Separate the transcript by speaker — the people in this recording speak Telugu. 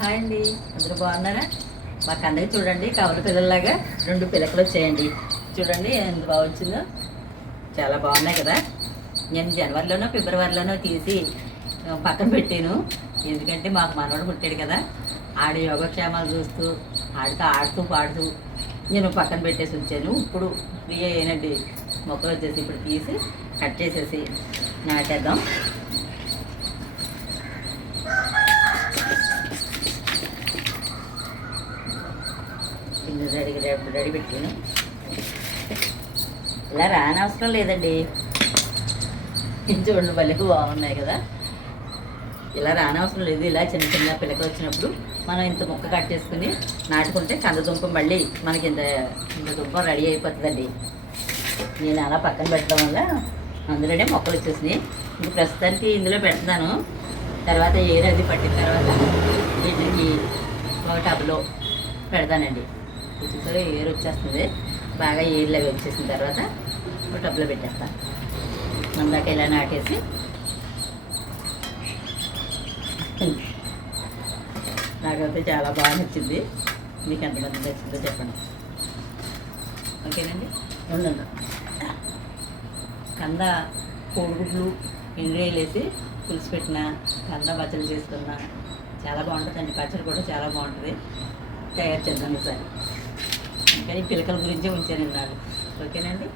Speaker 1: హాయ్ అండి. అందరూ బాగున్నారా? మా అందరికీ చూడండి కవల పిల్లల్లాగా రెండు పిలకలు వచ్చేయండి. చూడండి ఎంత బాగా వచ్చిందో. చాలా బాగున్నాయి కదా. నేను జనవరిలోనో ఫిబ్రవరిలోనో తీసి పక్కన పెట్టాను. ఎందుకంటే మాకు మనవడు పుట్టాడు కదా. ఆడ యోగక్షేమాలు చూస్తూ ఆడితో ఆడుతూ పాడుతూ నేను పక్కన పెట్టేసి ఉంచాను. ఇప్పుడు ఫ్రీ అయినట్టు మొక్కలు వచ్చేసి ఇప్పుడు తీసి కట్ చేసేసి నాటేద్దాం. కింద రెడీ రెడీ పెట్టాను ఇలా రానవసరం లేదండి. చూడండి పల్లెకు బాగున్నాయి కదా. ఇలా రానవసరం లేదు. ఇలా చిన్న చిన్న పిల్లకలు వచ్చినప్పుడు మనం ఇంత ముక్క కట్ చేసుకుని నాటుకుంటే కందదుంప మళ్ళీ మనకి ఇంత ఇంత దుంప రెడీ అయిపోతుందండి. నేను అలా పక్కన పెట్టడం వల్ల అందులోనే మొక్కలు వచ్చేసినాయి. ఇంక ప్రస్తుతానికి ఇందులో పెడతాను తర్వాత ఏరు అది పట్టిన తర్వాత వీటికి ఒక టబ్లో పెడతానండి. ఉచితో ఏరు వచ్చేస్తుంది. బాగా ఏరులాగా వచ్చేసిన తర్వాత టబ్లో పెట్టేస్తాను అందాక ఇలా నాటేసి నాకైతే చాలా బాగా నచ్చింది. మీకు ఎంతమంది నచ్చిందో చెప్పండి. ఓకేనండి? ఉండండి కంద కోడిగుడ్లు ఎండ్రేలు వేసి పులుసు పెట్టిన కంద పచ్చడి చేసుకున్నా చాలా బాగుంటుందండి. పచ్చడి కూడా చాలా బాగుంటుంది. తయారు చేద్దాం ఈసారి. కానీ పిలకల గురించే ఉంచానండి నాకు ఓకేనండి